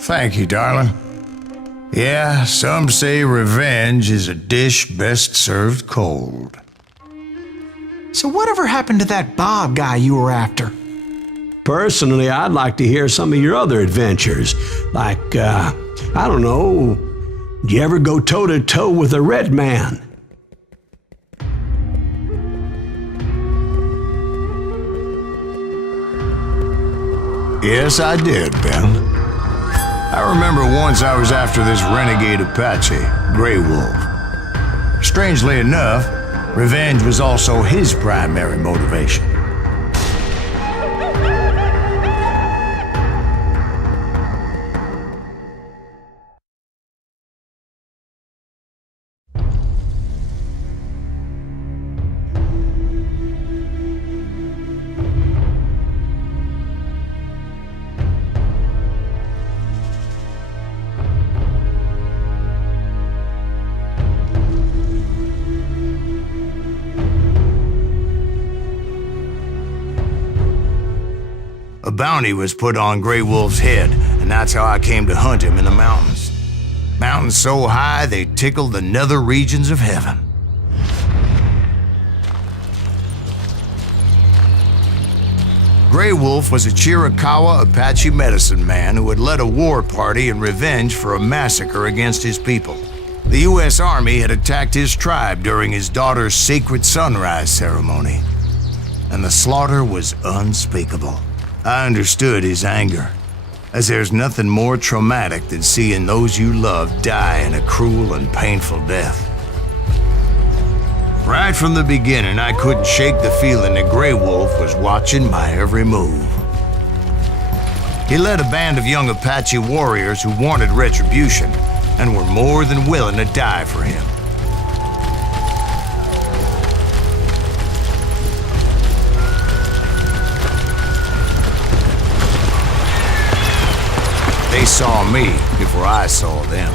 Thank you, darling. Yeah, some say revenge is a dish best served cold. So whatever happened to that Bob guy you were after? Personally, I'd like to hear some of your other adventures. Like, I don't know, did you ever go toe-to-toe with a red man? Yes, I did, Ben. I remember once I was after this renegade Apache, Grey Wolf. Strangely enough, revenge was also his primary motivation. A bounty was put on Grey Wolf's head, and that's how I came to hunt him in the mountains. Mountains so high they tickled the nether regions of heaven. Grey Wolf was a Chiricahua Apache medicine man who had led a war party in revenge for a massacre against his people. The U.S. Army had attacked his tribe during his daughter's sacred sunrise ceremony, and the slaughter was unspeakable. I understood his anger, as there's nothing more traumatic than seeing those you love die in a cruel and painful death. Right from the beginning, I couldn't shake the feeling that Grey Wolf was watching my every move. He led a band of young Apache warriors who wanted retribution and were more than willing to die for him. They saw me before I saw them.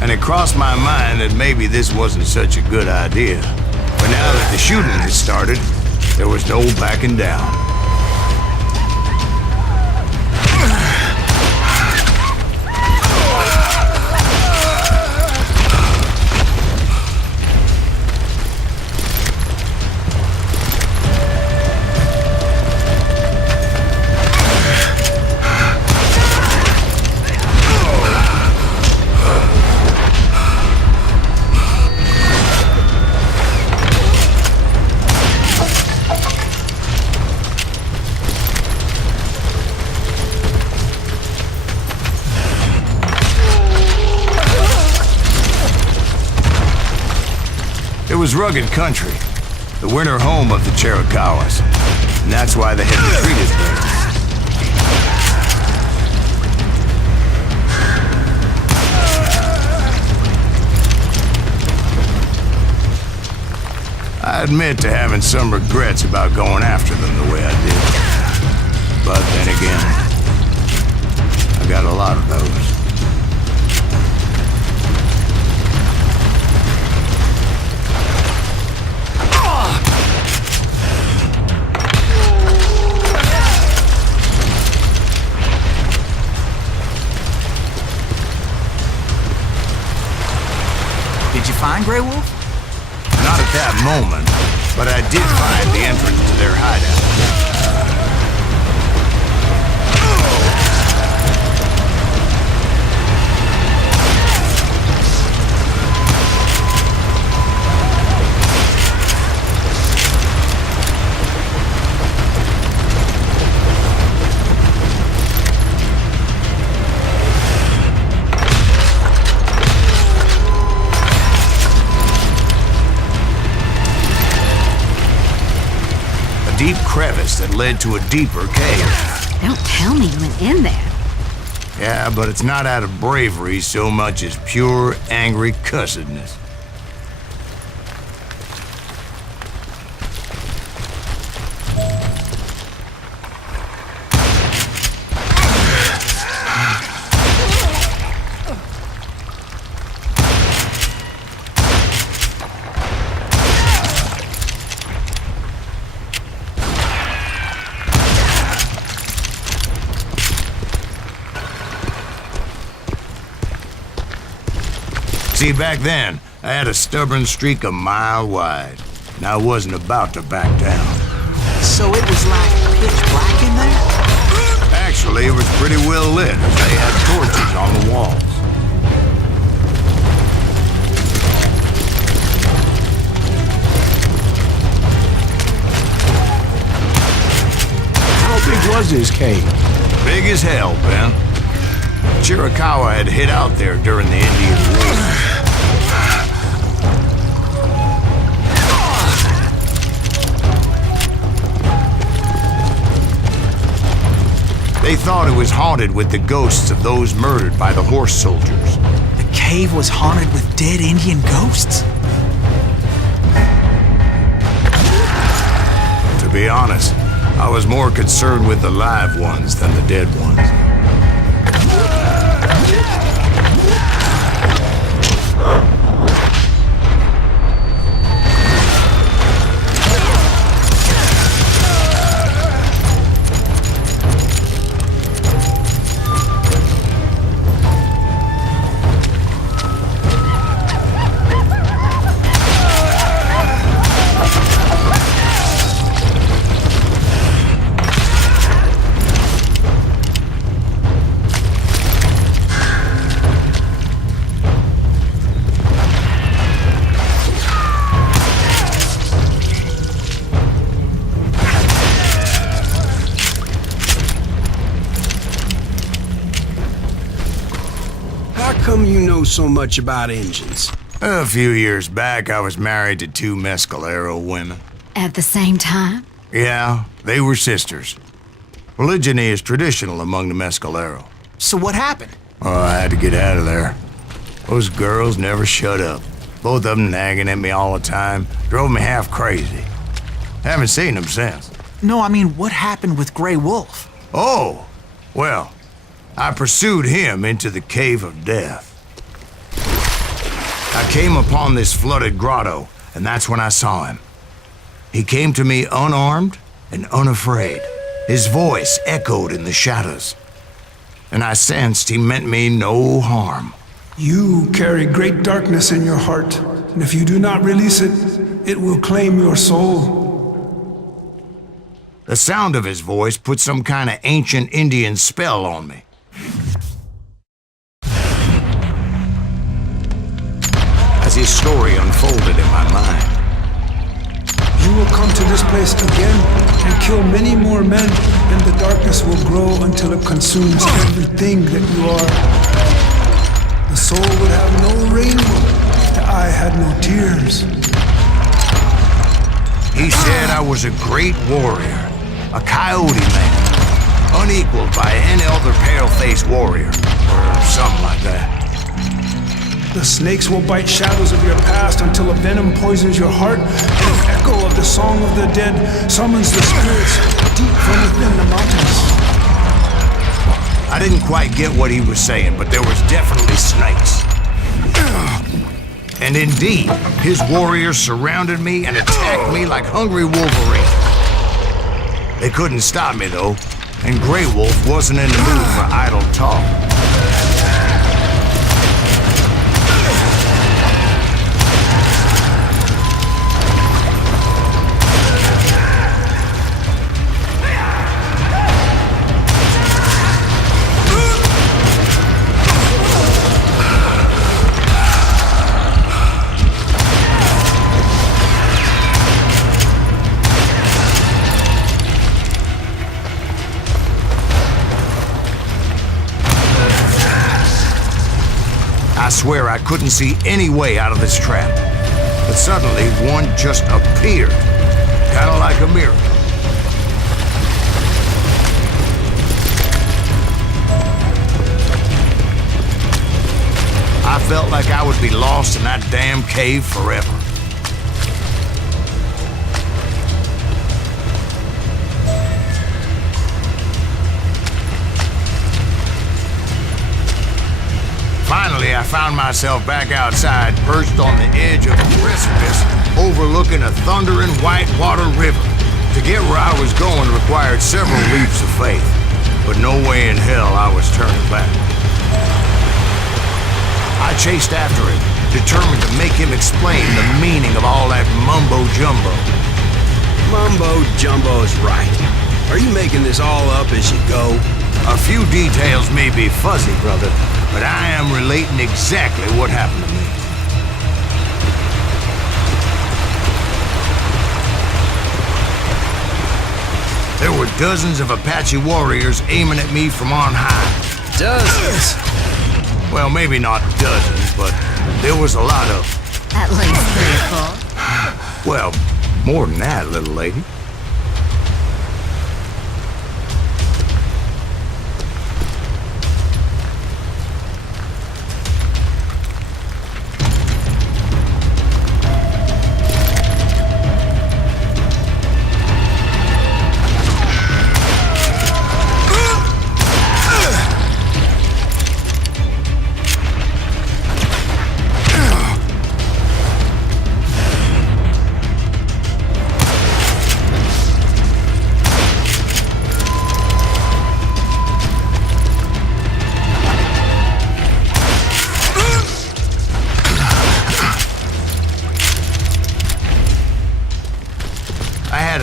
And it crossed my mind that maybe this wasn't such a good idea. But now that the shooting had started, there was no backing down. It was rugged country, the winter home of the Chiricahuas, and that's why they had retreated there. I admit to having some regrets about going after them the way I did. But then again, I got a lot of those. Did you find Grey Wolf? Not at that moment, but I did find the entrance to their hideout. Deep crevice that led to a deeper cave. Don't tell me you went in there. Yeah, but it's not out of bravery so much as pure, angry cussedness. See, back then, I had a stubborn streak a mile wide, and I wasn't about to back down. So it was like pitch black in there? Actually, it was pretty well lit. They had torches on the walls. How big was this cave? Big as hell, Ben. Chiricahua had hid out there during the Indian War. They thought it was haunted with the ghosts of those murdered by the horse soldiers. The cave was haunted with dead Indian ghosts? To be honest, I was more concerned with the live ones than the dead ones. How come you know so much about engines? A few years back, I was married to two Mescalero women. At the same time? Yeah, they were sisters. Polygyny is traditional among the Mescalero. So what happened? Oh, I had to get out of there. Those girls never shut up. Both of them nagging at me all the time. Drove me half crazy. Haven't seen them since. No, I mean, what happened with Grey Wolf? Oh, well, I pursued him into the Cave of Death. I came upon this flooded grotto, and that's when I saw him. He came to me unarmed and unafraid. His voice echoed in the shadows, and I sensed he meant me no harm. You carry great darkness in your heart, and if you do not release it, it will claim your soul. The sound of his voice put some kind of ancient Indian spell on me. As his story unfolded in my mind, You will come to this place again and kill many more men, and the darkness will grow until it consumes everything that you are. The soul would have no rainbow, the eye had no tears. he said I was a great warrior, a coyote man, unequaled by any other pale-faced warrior, or something like that. The snakes will bite shadows of your past until a venom poisons your heart, and an echo of the song of the dead summons the spirits deep from within the mountains. I didn't quite get what he was saying, but there was definitely snakes. And indeed, his warriors surrounded me and attacked me like hungry wolverines. They couldn't stop me, though, and Grey Wolf wasn't in the mood for idle talk. I swear I couldn't see any way out of this trap. But suddenly, one just appeared. Kind of like a miracle. felt like I would be lost in that damn cave forever. Finally, I found myself back outside, perched on the edge of a precipice, overlooking a thundering whitewater river. To get where I was going required several leaps of faith, but no way in hell I was turning back. I chased after him, determined to make him explain the meaning of all that mumbo-jumbo. Mumbo-jumbo's right. Are you making this all up as you go? A few details may be fuzzy, brother, but I am relating exactly what happened to me. There were dozens of Apache warriors aiming at me from on high. Dozens? Well, maybe not dozens, but there was a lot of them. At least 3 or 4. Well, more than that, little lady.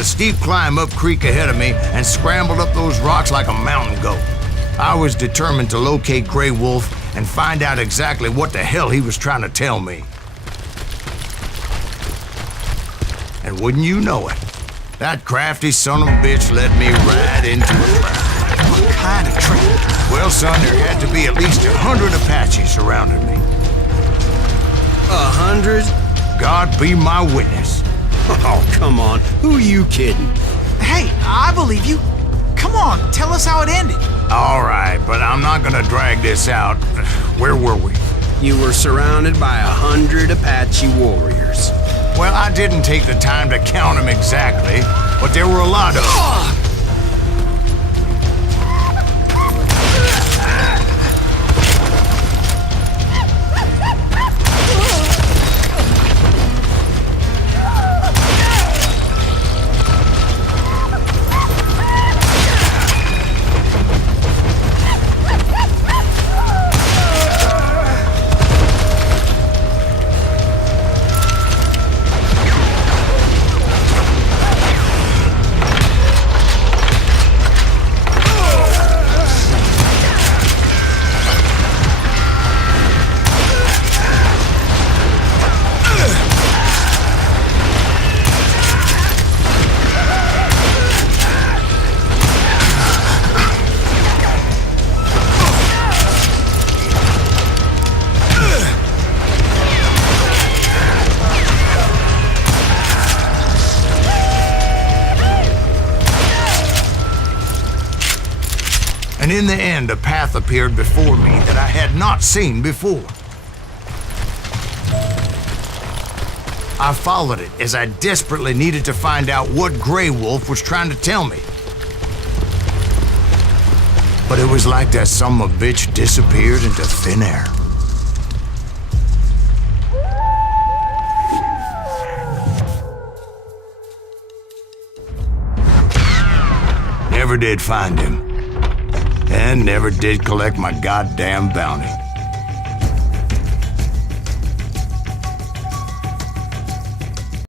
Steep climb up creek ahead of me and scrambled up those rocks like a mountain goat. I was determined to locate Grey Wolf and find out exactly what the hell he was trying to tell me. And wouldn't you know it, that crafty son of a bitch led me right into a trap. What kind of trap? Well, son, there had to be at least 100 Apaches surrounding me. 100? God be my witness. Oh, come on. Who are you kidding? Hey, I believe you. Come on, tell us how it ended. All right, but I'm not gonna drag this out. Where were we? You were surrounded by 100 Apache warriors. Well, I didn't take the time to count them exactly, but there were a lot of them. And in the end, a path appeared before me that I had not seen before. I followed it as I desperately needed to find out what Grey Wolf was trying to tell me. But it was like that son of a bitch disappeared into thin air. Never did find him. And never did collect my goddamn bounty.